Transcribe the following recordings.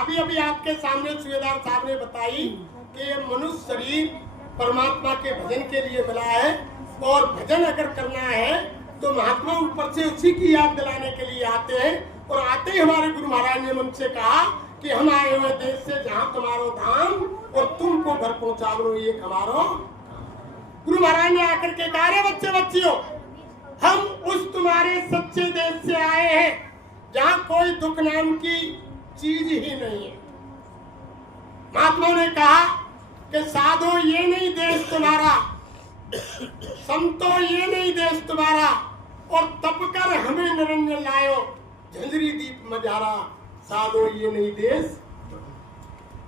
अभी अभी आपके सामने सूबेदार साहब ने बताई कि ये मनुष्य शरीर परमात्मा के भजन के लिए मिला है, और भजन अगर करना है तो महात्मा ऊपर से उसी की याद दिलाने के लिए आते हैं। और आते ही हमारे गुरु महाराज ने हमसे कहा कि हम आए हुए देश से जहाँ तुम्हारो धाम और तुमको घर पहुँचा दो, ये हमारो। गुरु महाराज ने आकर के कहा, रे बच्चे बच्चियों, हम उस तुम्हारे सच्चे देश से आए हैं जहाँ कोई दुख नाम की चीज ही नहीं है। महात्माओं ने कहा कि साधो ये नहीं देश तुम्हारा, संतो ये नहीं देश तुम्हारा, और तप कर हमें निरंजन लायो, झंझरी दीप मजारा, साधो ये नहीं देश।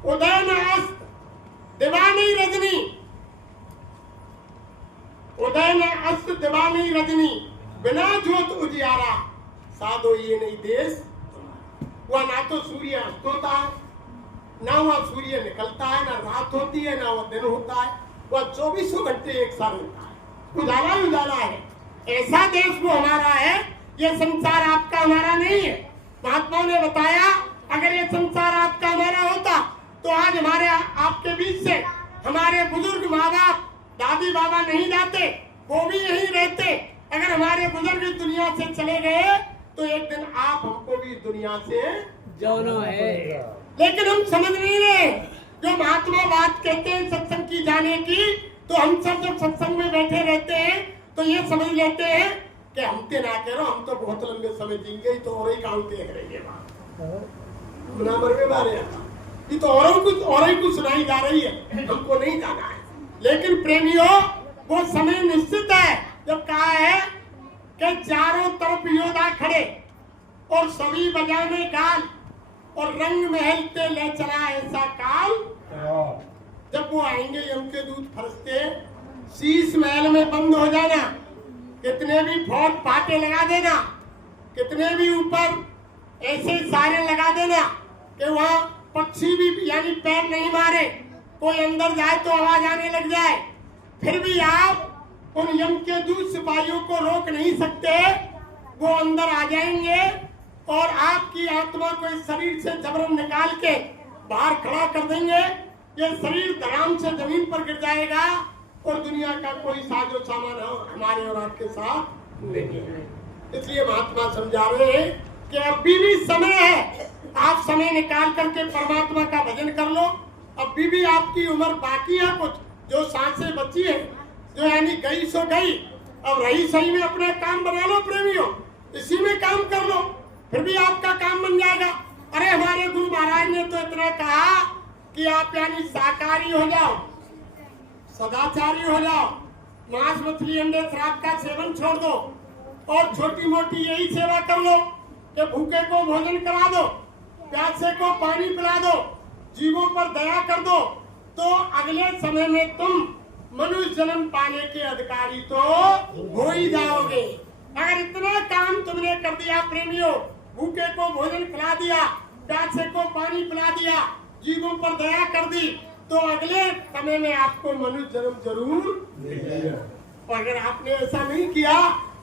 उदय न अस्त दिवानी रजनी, उदय न अस्त दिवानी रजनी, बिना ज्योत उजियारा, साधो ये नहीं देश। वह ना तो सूर्य अस्त होता है, ना वह सूर्य निकलता है, ना रात होती है, ना वह दिन होता है, वह 24 घंटे एक साथ होता है, उजाला ही उजाला है। ऐसा देश वो हमारा है। ये संसार आपका हमारा नहीं है। महात्माओं ने बताया, अगर ये संसार आपका हमारा होता तो आज हमारे आपके बीच से हमारे बुजुर्ग माँ बाप दादी बाबा नहीं जाते, वो भी यहीं रहते। अगर हमारे बुजुर्ग इस दुनिया से चले गए तो एक दिन आप हमको भी इस दुनिया से जाना है। लेकिन हम समझ नहीं रहे। जो महात्मा बात कहते हैं सत्संग की जाने की, तो हम सब जब सत्संग में बैठे रहते हैं तो ये समझ लेते हैं कि हमते ना करो, हम तो बहुत लंबे समय जीएंगे, तो और ही काम देख रही है ना मर के बारे ये तो और ही कुछ सुनाई जा रही है, हमको नहीं जाना है। लेकिन प्रेमियों, वो समय निश्चित है जब कहा है कि चारों तरफ योद्धा खड़े और सभी बजाने गाल और रंग महलते ले चला ऐसा काल। जब वो आएंगे यम के दूत फरसते, शीश महल में बंद हो जाना, कितने भी फौज फाटे लगा देना, कितने भी ऊपर ऐसे सारे लगा देना कि वहाँ पक्षी भी यानी पैर नहीं मारे, कोई अंदर जाए तो आवाज आने लग जाए, फिर भी आप उन यम के दूत सिपाहियों को रोक नहीं सकते। वो अंदर आ जाएंगे और आपकी आत्मा को इस शरीर से जबरन निकाल के बाहर खड़ा कर देंगे। ये शरीर धड़ाम से जमीन पर गिर जाएगा और दुनिया का कोई साजो सामान हमारे और आपके साथ नहीं है। इसलिए महात्मा समझा रहे हैं कि अभी भी समय है, आप समय निकाल करके परमात्मा का भजन कर लो। अभी भी आपकी उम्र बाकी है, कुछ जो सांसें बची है, जो यानी गई सो गई, अब रही सही में अपना काम बना लो प्रेमियों, इसी में काम कर लो, फिर भी आपका काम बन जाएगा। अरे हमारे गुरु महाराज ने तो इतना कहा कि आप यानी शाकाहारी हो जाओ, सदाचारी हो जाओ, मांस मछली अंडे शराब का सेवन छोड़ दो और छोटी मोटी यही सेवा कर लो कि भूखे को भोजन करा दो, प्यासे को पानी पिला दो, जीवों पर दया कर दो, तो अगले समय में तुम मनुष्य जन्म पाने के अधिकारी तो हो ही जाओगे। अगर इतना काम तुमने कर दिया प्रेमियों, भूखे को भोजन खिला दिया, प्यासे को पानी पिला दिया, जीवों पर दया कर दी, तो अगले समय में आपको मनुष्य जन्म जरूर मिलेगा। और अगर आपने ऐसा नहीं किया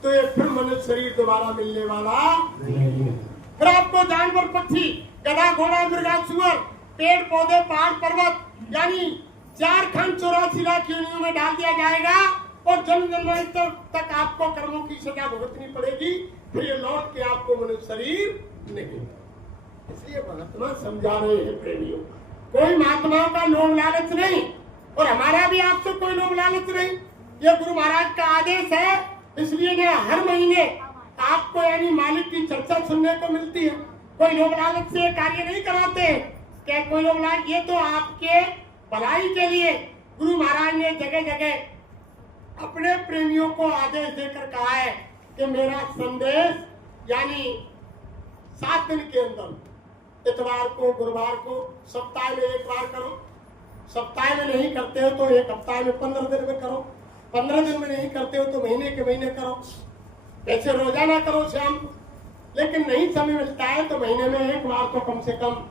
तो ये फिर मनुष्य शरीर दोबारा मिलने वाला नहीं। फिर आपको जानवर पक्षी गधा घोड़ा मृगा सुअर पेड़ पौधे पहाड़ पर्वत यानी 4 खंड 84 लाख योनियों में डाल दिया जाएगा और जन्म जन्मांतर तक आपको कर्मों की सजा भुगतनी पड़ेगी। फिर ये लौट के आपको मनुष्य शरीर नहीं। इसलिए महात्मा समझा रहे हैं प्रेमियों, कोई महात्माओं का लोभ लालच नहीं और हमारा भी आपसे कोई लोभ लालच नहीं। ये गुरु महाराज का आदेश है, इसलिए ने हर महीने आपको यानी मालिक की चर्चा सुनने को मिलती है। कोई लोभ लालच से कार्य नहीं कराते क्या? कोई लोभ लालच, ये तो आपके भलाई के लिए गुरु महाराज ने जगह जगह अपने प्रेमियों को आदेश देकर कहा है कि मेरा संदेश यानी 7 दिन के अंदर, इतवार को गुरुवार को सप्ताह में 1 बार करो, सप्ताह में नहीं करते हो तो 1 हफ्ता में 15 दिन में करो, 15 दिन में नहीं करते हो तो महीने के महीने करो, ऐसे रोजाना करो शाम। लेकिन नहीं समय मिलता है तो महीने में 1 बार तो कम से कम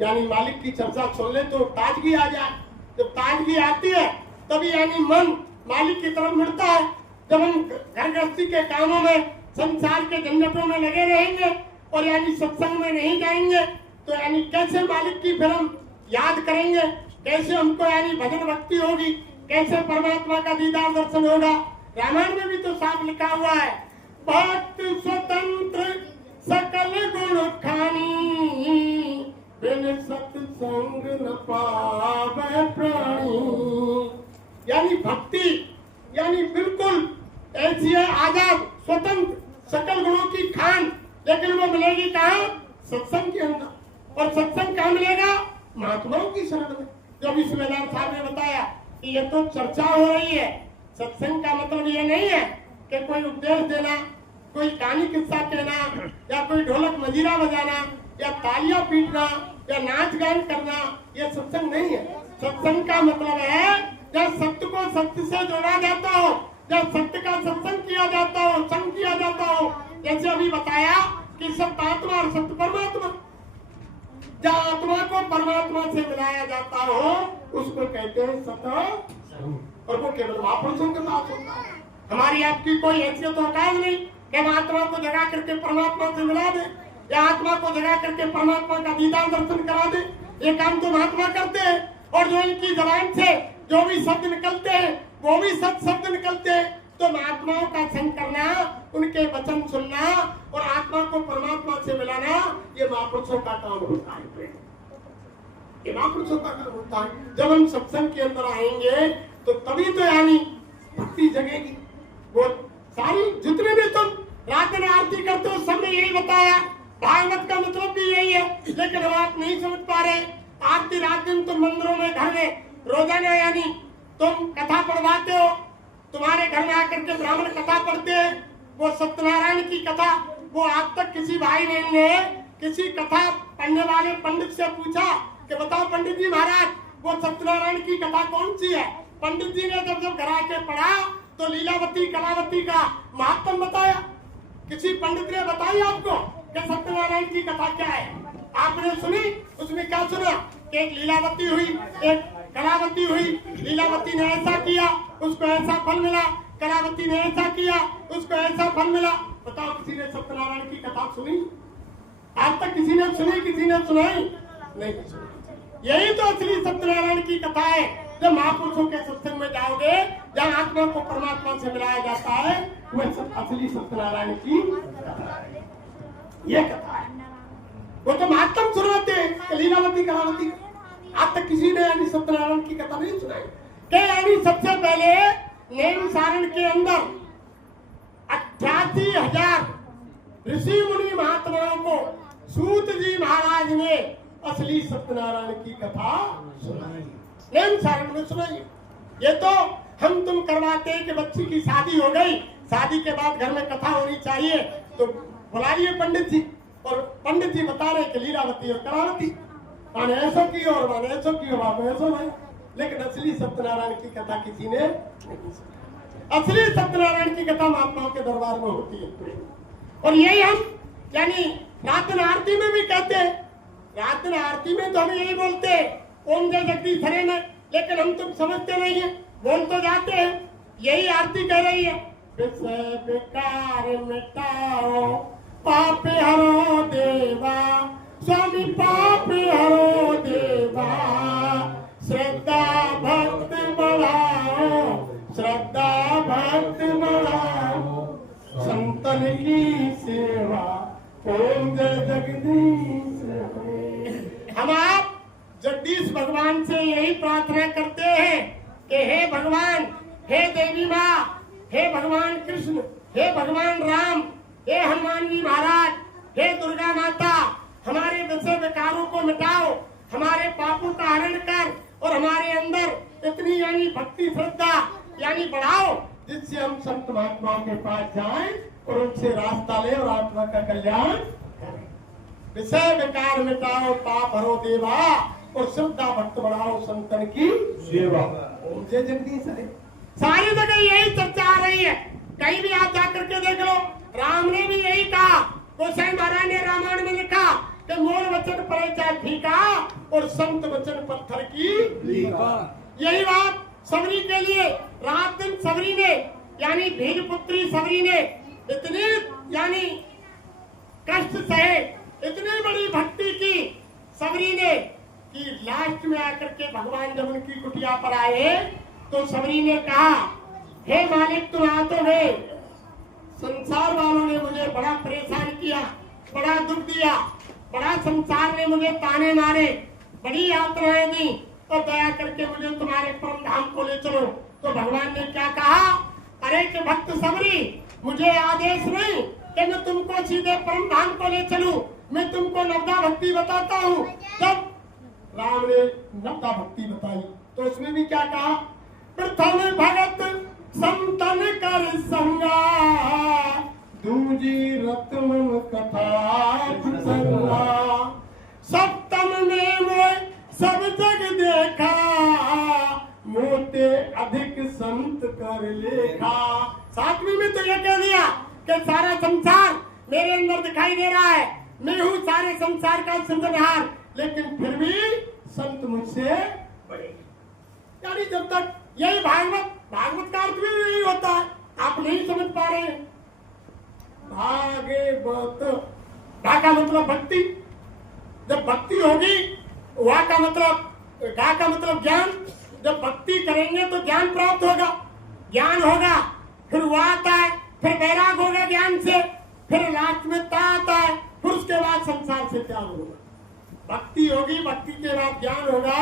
यानी मालिक की चर्चा सुन ले तो ताजगी आ जाए। जब ताजगी आती है तभी यानी मन मालिक की तरफ मुड़ता है। जब हम घर गृहस्थी के कामों में संसार के झंझटों में लगे रहेंगे और यानी सत्संग में नहीं जाएंगे तो यानी कैसे मालिक की फिर हम याद करेंगे, कैसे हमको यानी भजन भक्ति होगी, कैसे परमात्मा का दीदार दर्शन होगा। रामायण में भी तो साफ लिखा हुआ है, भक्त स्वतंत्र सकल गुण खानी, बिन सत्संग न पावे प्राणी। यानी भक्ति यानी बिल्कुल ऐसी है आजाद स्वतंत्र सकल गुणों की खान, लेकिन वो मिलेगी कहाँ? सत्संग के अंदर। और सत्संग कहाँ मिलेगा? महात्माओं की शरण में। जो भी सुबेदार साहब ने बताया कि ये तो चर्चा हो रही है, सत्संग का मतलब ये नहीं है कि कोई उपदेश देना, कोई कहानी किस्सा कहना, या कोई ढोलक मजीरा बजाना, या तालियां पीटना, या नाच गान करना, ये सत्संग नहीं है। सत्संग का मतलब है जब सत्य को सत्य से जोड़ा जाता हो, जब सत्य का सत्संग किया जाता हो, संग किया जाता हो। जैसे अभी बताया कि सत्य आत्मा और सत्य परमात्मा, जब आत्मा को परमात्मा से मिलाया जाता हो उसको कहते हैं सत्य, और वो केवल महापुरुषों के साथ होता है। हमारी आपकी कोई हैसियत औकात नहीं कि हम आत्मा को जगा करके परमात्मा से मिला दे, या आत्मा को जगा करके परमात्मा का दीदार दर्शन करा दे। ये काम तो महात्मा करते हैं, और जो इनकी जबान से जो भी शब्द निकलते हैं वो भी सत्य शब्द निकलते हैं। तो महात्माओं का संग करना, उनके वचन सुनना और आत्मा को परमात्मा से मिलाना, ये महापुरुषों का काम होता है। ये महापुरुषों का काम होता है। जब हम सत्संग के अंदर आएंगे तो तभी तो यानी भक्ति जगेगी। वो सारी जितने भी तुम रात दिन आरती करते हो सब में यही बताया, भागवत का मतलब भी यही है, लेकिन हम आप नहीं समझ पा रहे। आरती रात दिन तुम मंदिरों में, घर में रोजाना यानी तुम कथा पढ़वाते हो, तुम्हारे घर में आकर के ब्राह्मण कथा पढ़ते हैं, वो सत्यनारायण की कथा। वो आज तक किसी भाई बहन ने किसी कथा पढ़ने वाले पंडित से पूछा कि बताओ पंडित जी महाराज वो सत्यनारायण की कथा कौन सी है? पंडित जी ने जब घर आके पढ़ा तो लीलावती कलावती का महात्म बताया। किसी पंडित ने बताई आपको कि सत्यनारायण की कथा क्या है? आपने सुनी? उसमें क्या सुना कि एक लीलावती हुई, एक कलावती हुई। लीलावती ने ऐसा किया, उसको ऐसा फल मिला, कलावती ने ऐसा किया, उसको ऐसा फल मिला। बताओ किसी ने सत्यनारायण की कथा सुनी? आज तक किसी ने सुनी? किसी ने सुनाई? नहीं सुनी। यही तो असली सत्यनारायण की कथा है। जब महापुरुषों के सत्संग में जाओगे, जहाँ आत्मा को परमात्मा से मिलाया जाता है, वह असली सत्यनारायण की कथा है। ये कथा है। वो तो महात्म सुनाते हैं, लीलावती कलावती। आज तक किसी ने यानी सत्यनारायण की कथा नहीं सुनाई। क्या यानी सबसे पहले नेम सारण के अंदर 88,000 ऋषि मुनि महात्माओं को सूत जी महाराज ने असली सत्यनारायण की कथा सुनाई, नेम सारण में सुनाई। ये तो हम तुम करवाते हैं कि बच्ची की शादी हो गई, शादी के बाद घर में कथा होनी चाहिए, तो बुलाइए पंडित जी, और पंडित जी बता रहे कि लीलावती और कलावती, माने ऐसा की और माने ऐसा की और ऐसा भाई। लेकिन असली सत्यनारायण की कथा किसी ने नहीं सुनी। असली सत्यनारायण की कथा महात्माओं के दरबार में होती है। और यही हम यानी रात दिन आरती में भी कहते हैं। रात दिन आरती में तो हम यही बोलते हैं ओम जय जगदीश हरे में, लेकिन हम तुम समझते नहीं है, बोल तो जाते हैं। यही आरती कह रही है, विषय विकार मिटाओ पाप हरो देवा, स्वामी पाप हरो देवा, श्रद्धा भक्त बढ़ाओ, श्रद्धा भक्त बढ़ाओ, संतन की सेवा ओम जय जगदीश हरे। हम आप जगदीश भगवान से यही प्रार्थना करते हैं कि हे भगवान, हे देवी माँ, हे भगवान कृष्ण, हे भगवान राम, हे हनुमान जी महाराज, हे दुर्गा माता, हमारे विषय विकारों को मिटाओ, हमारे पापों का हरण कर, और हमारे अंदर इतनी यानी भक्ति श्रद्धा यानी बढ़ाओ, जिससे हम संत महात्माओं के पास जाएं और उनसे रास्ता ले और आत्मा का कल्याण करें। विषय विकार मिटाओ पाप हरो देवा, और श्रद्धा भक्त बढ़ाओ संतन की सेवा ओम जय जगदीश हरे। सारी जगह यही चर्चा आ रही है। कहीं भी आप जाकर के देख लो, राम ने भी यही कहा। गोसाई महाराज ने रामायण में लिखा कि मोर वचन पड़े चाहे फीका, और संत वचन पत्थर की लीका। यही बात सबरी के लिए रात दिन सबरी ने यानी भील पुत्री सबरी ने इतनी यानी कष्ट सहे, इतनी बड़ी भक्ति की सबरी ने कि लास्ट में आकर के भगवान जब उनकी कुटिया पर आए तो सबरी ने कहा, हे मालिक तुम आ तो गए, संसार वालों ने मुझे बड़ा परेशान किया, बड़ा दुख दिया, बड़ा संसार ने मुझे ताने मारे, बड़ी यातनाएं दी, तो दया करके मुझे तुम्हारे परम धाम को ले चलो। तो भगवान ने क्या कहा, अरे कि भक्त सबरी, मुझे आदेश नहीं कि मैं तुमको सीधे परम धाम को ले चलूं, मैं तुमको नवदा भक्ति बताता हूँ। जब राम ने नवदा भक्ति बताई तो उसमें भी क्या कहा, प्रथम भगत संतन कर संगा, दूजी रत्न कथा संगा, सप्तम में मोह सब जग देखा, मोते अधिक संत कर लेखा। सातवीं में तो ये कह दिया कि सारा संसार मेरे अंदर दिखाई दे रहा है, मैं हूँ सारे संसार का सृजनहार, लेकिन फिर भी संत मुझसे बड़े। यानी जब तक यही भागवत का अर्थ भी यही होता है, आप नहीं समझ पा रहे हैं। भागवत भा का मतलब भक्ति, जब भक्ति होगी वा का मतलब गा का मतलब ज्ञान, जब भक्ति करेंगे तो ज्ञान प्राप्त होगा, ज्ञान होगा फिर वो आता है, फिर वैराग होगा ज्ञान से, फिर लास्ट में ता आता है, फिर उसके बाद संसार से त्याग होगा। भक्ति होगी, भक्ति के बाद ज्ञान होगा,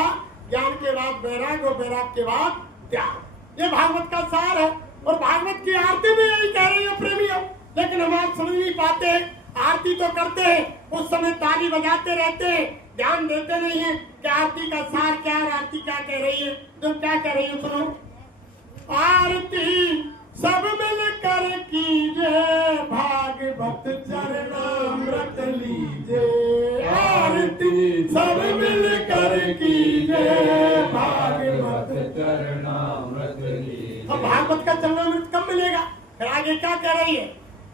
ज्ञान के बाद वैराग और वैराग के बाद त्याग। ये भागवत का सार है और भागवत की आरती भी यही कह रही है प्रेमियों, लेकिन हम आप समझ नहीं पाते। आरती तो करते हैं, उस समय ताली बजाते रहते हैं, ध्यान देते नहीं है कि आरती का सार क्या है, आरती क्या कह रही है। तो क्या कह रही है सुनो, आरती सब मिल कर कीजे, भागवत चरणामृत लीजे, आरती सब मिल कर कीजे, भागवत चरणामृत लीजे। तो भागवत का चरणामृत कब मिलेगा? फिर आगे क्या कह रही है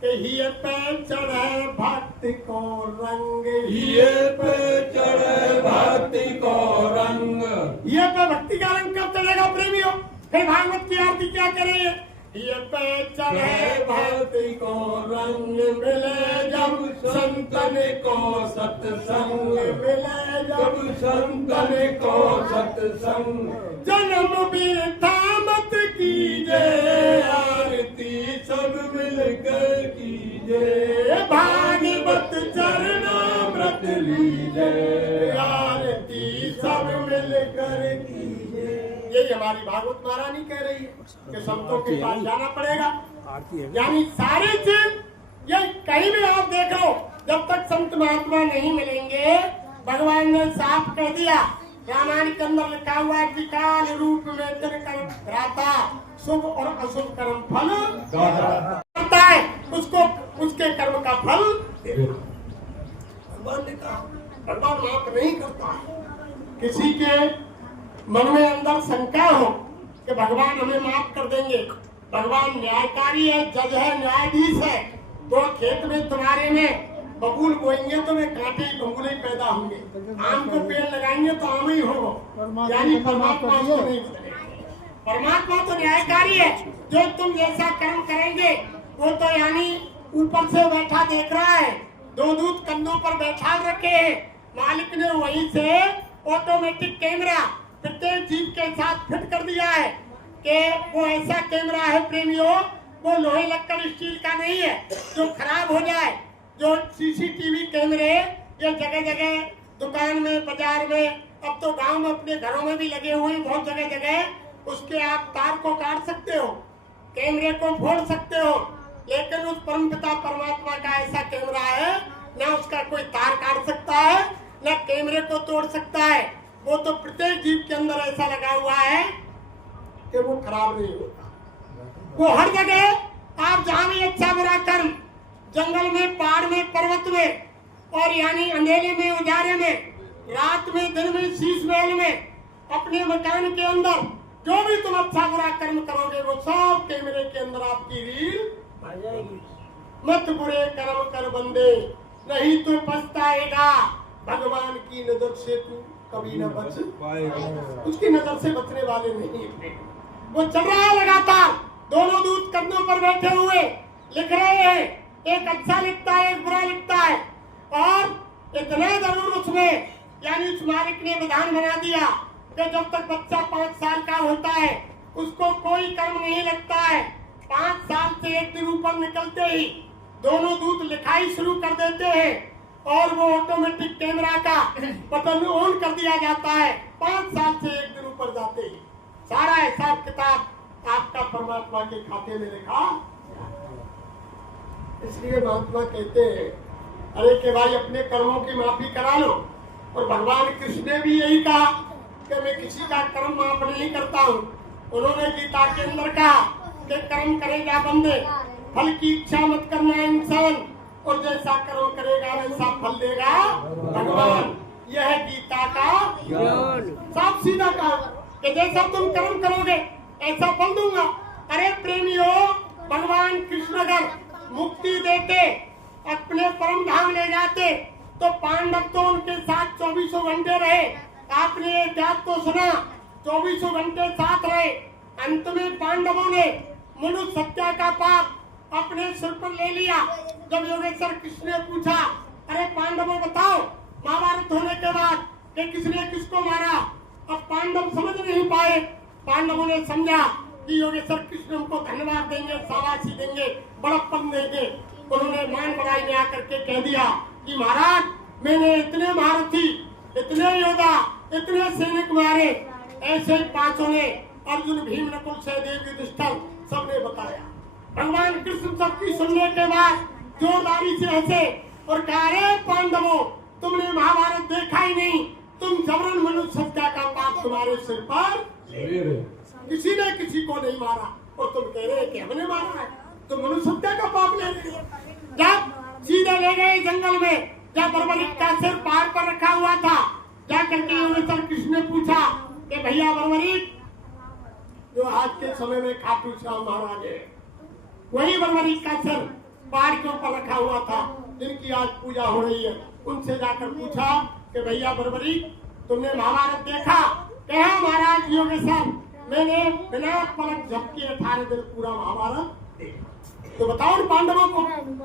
कि हिये पे चढ़े भक्ति को रंग, हिये पे चढ़े भक्ति को रंग, ये पे भक्ति का रंग कब चढ़ेगा प्रेमियों? फिर भागवत की आरती क्या कर रही है, ये पे चढ़े भक्ति को रंग, मिले जब संतन को सत्संग, मिले जब संतन को सत्संग, जन्म भी थामत कीजे, आरती सब मिलकर कीजे, भागवत चरणामृत लीजे, आरती सब मिलकर कीजे। यही हमारी भागवत महारानी कह रही है कि संतों के पास जाना पड़ेगा। यानी सारी चीज ये कहीं भी आप देख लो, जब तक संत महात्मा नहीं मिलेंगे, भगवान ने साफ कह दिया, रामायण के अंदर लिखा हुआ है कि काल रूप में कर्म कराता, शुभ और अशुभ कर्म फल करता है, उसको उसके कर्म का फल भगवान ने कहा। भगवान माफ नहीं करता है। किसी के मन में अंदर शंका हो कि भगवान हमें माफ कर देंगे, भगवान न्यायकारी है, जज है, न्यायाधीश है, तो खेत में तुम्हारे में बबूल बोएंगे तो वे कांटे बबूले पैदा होंगे, आम को पेड़ लगाएंगे तो आम ही होगा। यानी परमात्मा उसको नहीं बदलेगा। परमात्मा तो न्यायकारी है, जो तुम जैसा कर्म करेंगे वो तो यानी ऊपर से बैठा देख रहा है, दो दूत कंधों पर बैठा रखे हैं, मालिक ने वहीं से ऑटोमेटिक कैमरा प्रत्येक जीव के साथ फिट कर दिया है कि वो ऐसा कैमरा है प्रेमियों, वो लोहे लक्कड़ स्टील का नहीं है जो खराब हो जाए। जो सीसीटीवी कैमरे ये जगह जगह दुकान में, बाजार में, अब तो गांव में अपने घरों में भी लगे हुए हैं बहुत जगह जगह, उसके आप तार को काट सकते हो, कैमरे को फोड़ सकते हो, लेकिन उस परमपिता परमात्मा का ऐसा कैमरा है, न उसका कोई तार काट सकता है, न कैमरे को तोड़ सकता है। वो तो प्रत्येक जीव के अंदर ऐसा लगा हुआ है कि वो खराब नहीं होता। वो हर जगह आप जहां भी अच्छा बुरा कर्म, जंगल में, पहाड़ में, पर्वत में, और यानी अंधेरे में, उजारे में, रात में, दिन में, शीश महल में, अपने मकान के अंदर जो भी तुम अच्छा बुरा कर्म करोगे वो सब कैमरे के अंदर आपकी रील आ जाएगी। मत बुरे कर्म कर बंदे, नहीं तो पछताएगा, भगवान की नजर से तू कभी न बच पाएगा। उसकी नजर से बचने वाले नहीं है। वो चल रहा है लगातार, दोनों दूत कंधों पर बैठे हुए लिख रहे हैं, एक अच्छा लिखता है, एक बुरा लिखता है, और इतना जरूर उसमें यानी उस मालिक ने विधान बना दिया कि जब तक बच्चा 5 साल का होता है उसको कोई कर्म नहीं लगता है। 5 साल से 1 दिन ऊपर निकलते ही दोनों दूत लिखाई शुरू कर देते हैं और वो ऑटोमेटिक कैमरा का बटन ऑन कर दिया जाता है। 5 साल से 1 दिन ऊपर जाते ही सारा हिसाब किताब आपका परमात्मा के खाते में लिखा। इसलिए महात्मा कहते हैं अरे कि भाई अपने कर्मों की माफी करा लो। और भगवान कृष्ण ने भी यही कहा कि मैं किसी का कर्म माफ नहीं करता हूँ। उन्होंने गीता के अंदर कहा कि कर्म करेगा बंदे, फल की इच्छा मत करना इंसान, और जैसा कर्म करेगा वैसा फल देगा भगवान। यह है गीता का साफ सीधा कहा कि जैसा तुम कर्म करोगे ऐसा फल दूंगा। अरे प्रेमियों, भगवान कृष्ण अगर मुक्ति देते, अपने परम धाम ले जाते, तो पांडव तो उनके साथ 24 घंटे रहे। आपने एक बात तो सुना, 24 घंटे साथ रहे। अंत में पांडवों ने मनुष्य हत्या का पाप अपने सिर पर ले लिया। जब योगेश्वर कृष्ण ने पूछा अरे पांडवों बताओ महाभारत होने के बाद कि किसने किसको मारा, अब पांडव समझ नहीं पाए। पांडवों ने समझा कि योगेश्वर कृष्ण हमको धन्यवाद देंगे, शाबाशी देंगे, बड़प्पन देंगे। उन्होंने मान बढ़ाई में आकर के कह दिया कि महाराज मैंने इतने महारथी, इतने योद्धा, इतने सैनिक मारे। ऐसे ही 5 ने अर्जुन, भीम, नकुल, सहदेव, युधिष्ठिर सबने बताया। भगवान कृष्ण सबकी सुनने के बाद जोरदारी से हंसे और कहा रे पांडवों, तुमने महाभारत देखा ही नहीं, तुम जबरन मनुष्य हत्या का पाप तुम्हारे सिर पर, किसी ने किसी को नहीं मारा और तुम कह रहे कि हमने मारा है, तो मनुष्य हत्या का पाप ले रहे हो। जब सीधे ले गए जंगल में, जब बर्बरीक का सिर पहाड़ पर रखा हुआ था, जाकर के योगेश्वर कृष्ण ने पूछा कि भैया बर्बरीक, जो आज के समय में खाटू श्याम महाराज है, वही बर्बरीक का सिर पहाड़ के ऊपर रखा हुआ था, जिनकी आज पूजा हो रही है। उनसे जाकर पूछा कि भैया बर्बरीक, तुमने महाभारत देखा? कहा महाराज योगेश्वर, मैंने बिना पलक झपके 18 दिन पूरा महाभारत देखा। तो बताओ पांडवों को,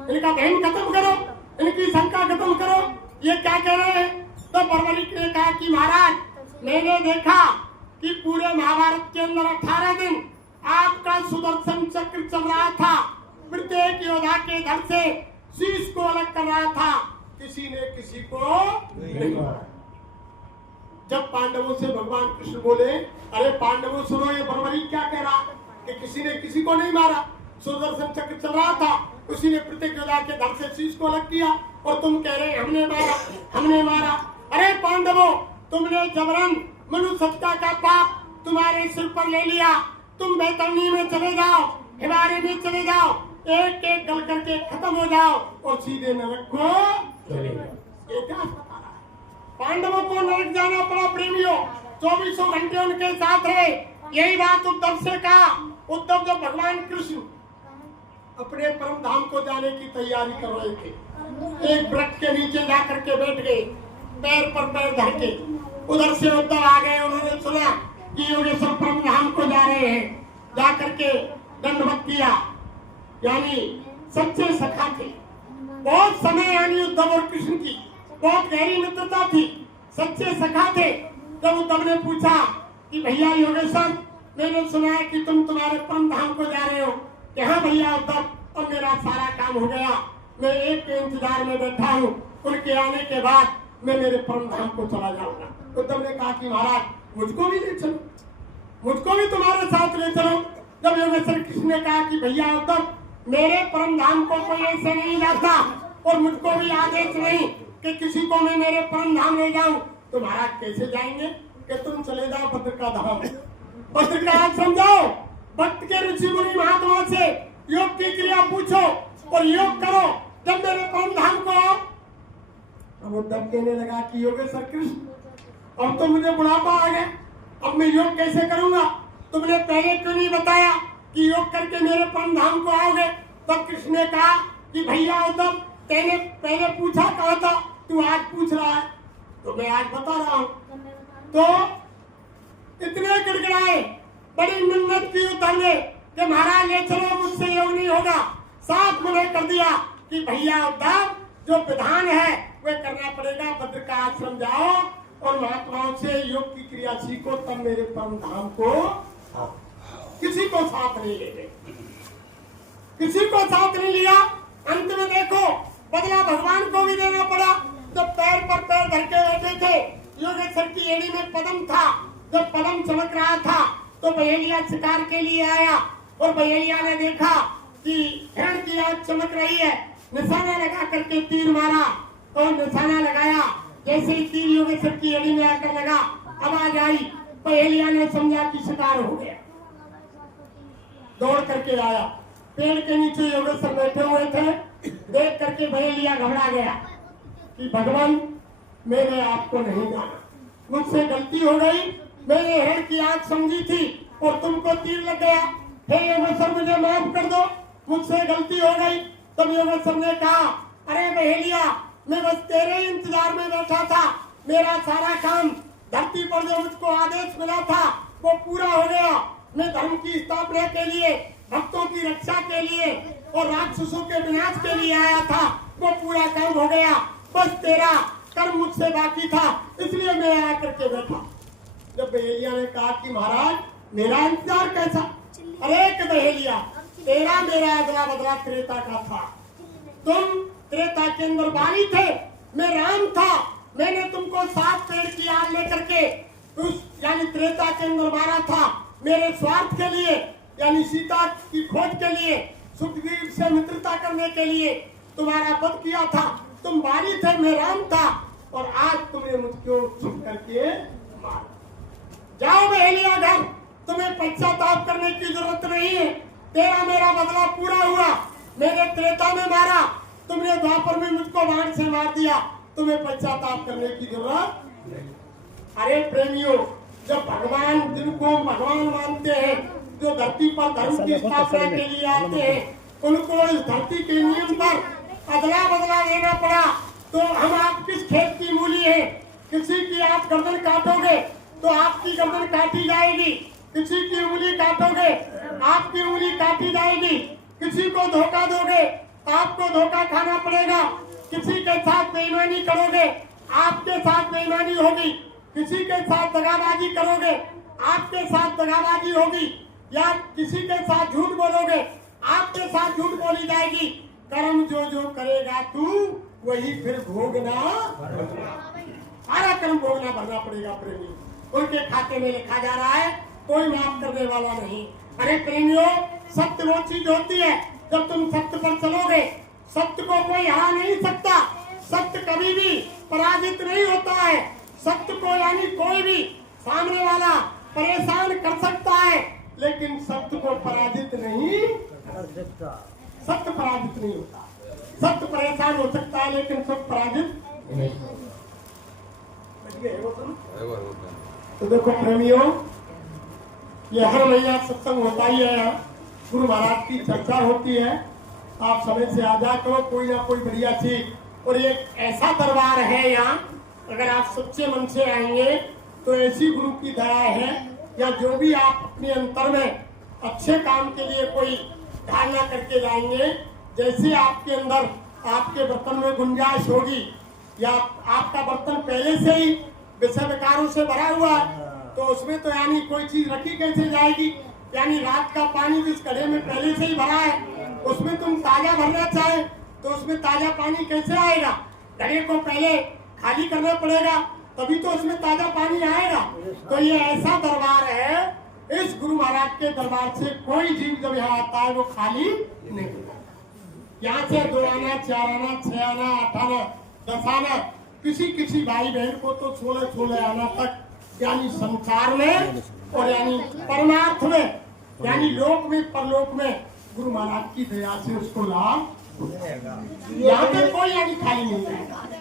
इनका बहन खत्म करो, इनकी शंका खत्म करो, ये क्या कह रहे हैं? तो बर्बरीक ने कहा कि महाराज मैंने देखा कि पूरे महाभारत के अंदर 18 दिन आपका सुदर्शन चक्र चल रहा था, प्रत्येक योद्धा के धड़ से शीश को अलग कर रहा था, किसी ने किसी को नहीं मारा। जब पांडवों से भगवान कृष्ण बोले अरे पांडवों सुनो, ये बर्बरीक क्या कह रहा कि किसी ने किसी को नहीं मारा, सुदर्शन चक्र चल रहा था, उसी ने प्रत्येक योद्धा के धड़ से शीश को अलग किया, और तुम कह रहे हमने मारा, हमने मारा। अरे पांडवों, तुमने जबरन मनुष्य हत्या का पाप तुम्हारे सिर पर ले लिया। तुम बैतरणी में चले जाओ, हिमालय में चले जाओ, एक एक गल करके खत्म हो जाओ और सीधे नरक को चले जाओ। ये क्या बता रहा है? पांडवों को नरक जाना पड़ा प्रेमियों, 24 घंटे उनके साथ रहे। यही बात उद्धव से कहा। उद्धव जब भगवान कृष्ण अपने परम धाम को जाने की तैयारी कर रहे थे, एक वृक्ष के नीचे जाकर के बैठ गए, पैर पर पैर धर के। उधर से उद्धव आ गए, उन्होंने सुना कि योगेश्वर परम धाम को जा रहे हैं, जाकर के दंडवत किया। यानी सच्चे सखा थे, बहुत समय यानी उद्धव और कृष्ण की बहुत गहरी मित्रता थी, सच्चे सखा थे। जब उद्धव ने पूछा कि भैया योगेश्वर, मैंने सुना है कि तुम तुम्हारे परम धाम को जा रहे हो। कि हाँ भैया उद्धव, अब मेरा सारा काम हो गया, मैं एक के इंतजार में बैठा हूँ, उनके आने के बाद मैं मेरे परम धाम को चला जाऊंगा। उद्धव ने कहा कि महाराज मुझको भी ले चलो, मुझको भी तुम्हारे साथ ले चलो। जब योगेश्वर कृष्ण ने कहा कि भैया उद्धव, मेरे परम धाम को कोई ऐसे नहीं जाता और मुझको भी आदेश नहीं कि किसी को मैं मेरे परम धाम ले जाऊं, तो महाराज कैसे जाएंगे? कि तुम चले जाओ भद्र का धाम, भद्र का आश्रम जाओ, भक्त के ऋषि मुनि महात्मा से योग की क्रिया पूछो और योग करो, जब मेरे परम धाम को आओ। अब उद्धव कहने लगा कि योगेश्वर कृष्ण, अब तो मुझे बुढ़ापा आ गया, अब मैं योग कैसे करूंगा? तुमने पहले क्यों नहीं बताया कि योग करके मेरे परम धाम को आओगे? तब कृष्ण ने कहा कि भैया उद्धव, तेने पहले पूछा कहा था, तू आज पूछ रहा है, तो मैं आज बता रहा हूँ। तो इतने गिड़गिड़ाए, बड़ी मिन्नत की उद्धव ने कि महाराज ले चलो, मुझसे योग नहीं होगा। साफ मना कर दिया कि भैया उद्धव, जो विधान है वह करना पड़ेगा, भद्र का आश्रम जाओ और महात्माओं से योग की क्रिया सीखो, तब मेरे परम धाम को आओ। किसी को साथ नहीं ले गए, किसी को साथ नहीं लिया। अंत में देखो बदला भगवान को भी देना पड़ा। जब पैर पर पैर धर के बैठे थे, योगेश्वर की एड़ी में पदम था। जब पदम चमक रहा था तो बहेलिया शिकार के लिए आया और बहेलिया ने देखा कि हिरण की आंख चमक रही है, निशाना लगा करके तीर मारा और निशाना लगाया। जैसे ही तीर योगेश्वर की एड़ी में आकर लगा, आवाज आई, बहेलिया ने समझा कि शिकार हो गया, दौड़ करके आया। पेड़ के नीचे योगेश्वर बैठे हुए थे, देख करके बहेलिया घबरा गया कि भगवान मैंने आपको नहीं जाना, मुझसे गलती हो गई, मैंने हिरण की आंख समझी थी और तुमको तीर लग गया। हे योगेश्वर मुझे माफ कर दो, मुझसे गलती हो गई। तब योगेश्वर ने कहा, अरे बहेलिया, मैं बस तेरे इंतजार में बैठा था, मेरा सारा काम धरती पर जो मुझको आदेश मिला था वो पूरा हो गया। मैं धर्म की स्थापना के लिए, भक्तों की रक्षा के लिए और राक्षसों के विनाश के लिए आया था, वो पूरा काम हो गया। बस तेरा कर्म मुझसे बाकी था, इसलिए मैं आकर के बैठा। जब बहेलिया ने कहा कि महाराज मेरा इंतजार कैसा? अरे कि बहेलिया, तेरा मेरा अदला बदला त्रेता का था। तुम त्रेता के अंदर बाली थे, मैं राम था। मैंने तुमको 7 पेड़ की आग लेकर के उस यानी त्रेता के अंदर मारा था, मेरे स्वार्थ के लिए, यानी सीता की खोज के लिए, सुग्रीव से मित्रता करने के लिए तुम्हारा वध किया था। तुम बाली थे, मैं राम था, और आज तुमने मुझको छुप करके मारा। जाओ बहेलिया घर, तुम्हें पश्चाताप करने की जरूरत नहीं है। तेरा मेरा बदला पूरा हुआ, मैंने त्रेता में मारा, तुमने द्वापर में मुझको बाण से मार दिया, तुम्हें पश्चाताप करने की जरूरत नहीं। अरे प्रेमियों, जब भगवान, जिनको भगवान मानते हैं, जो धरती पर धर्म की स्थापना के लिए आते हैं, उनको इस धरती के नियम पर अदला बदला देना पड़ा, तो हम आप किस खेत की मूली है? किसी की आप गर्दन काटोगे तो आपकी गर्दन काटी जाएगी, किसी की उंगली काटोगे आपकी उंगली काटी जाएगी, किसी को धोखा दोगे आपको धोखा खाना पड़ेगा, किसी के साथ बेईमानी करोगे आपके साथ बेईमानी होगी, किसी के साथ दगाबाजी करोगे आपके साथ दगाबाजी होगी, या किसी के साथ झूठ बोलोगे आपके साथ झूठ बोली जाएगी। कर्म जो जो करेगा तू वही फिर भोगना, सारा कर्म भोगना भरना पड़ेगा प्रेमी। उनके खाते में लिखा जा रहा है, कोई माफ करने वाला नहीं। अरे प्रेमियों, सत्य वो चीज होती है, जब तुम सत्य पर चलोगे सत्य को कोई हरा नहीं सकता, सत्य कभी भी पराजित नहीं होता है। सत्य को यानी कोई भी सामने वाला परेशान कर सकता है, लेकिन सत्य को पराजित नहीं कर सकता। सत्य पराजित नहीं होता, सत्य परेशान हो सकता है लेकिन सत्य पराजित नहीं होता। तो देखो प्रेमियों, ये हर महीना सत्संग होता ही है, गुरु महाराज की चर्चा होती है। आप समय से आ जा करो, कोई ना कोई बढ़िया चीज। और ये ऐसा दरबार है यहाँ, अगर आप सच्चे मन से आएंगे तो ऐसी गुरु की दया है, या जो भी आप अपने अंतर में अच्छे काम के लिए कोई धारणा करके जाएंगे, जैसे आपके अंदर आपके बर्तन में गुंजाइश होगी, या आपका बर्तन पहले से ही विषय विकारों से भरा हुआ है, तो उसमें तो यानी कोई चीज रखी कैसे जाएगी? यानी रात का पानी जिस घड़े में पहले से ही भरा है, उसमें तुम ताजा भरना चाहे तो उसमें ताजा पानी कैसे आएगा? घड़े को पहले खाली करना पड़ेगा, तभी तो उसमें ताजा पानी आएगा। तो ये ऐसा दरबार है, इस गुरु महाराज के दरबार से कोई जीव जब यहाँ आता है वो खाली नहीं होता। यहाँ से 2 आना, 4 आना, 6 आना, 8 आना, 10 आना, किसी भाई बहन को तो 16 आना तक, यानी संसार में और यानी परमार्थ में, यानी लोक में परलोक में गुरु महाराज की दया से उसको लाभ। यहाँ पे कोई यानी खाली नहीं है।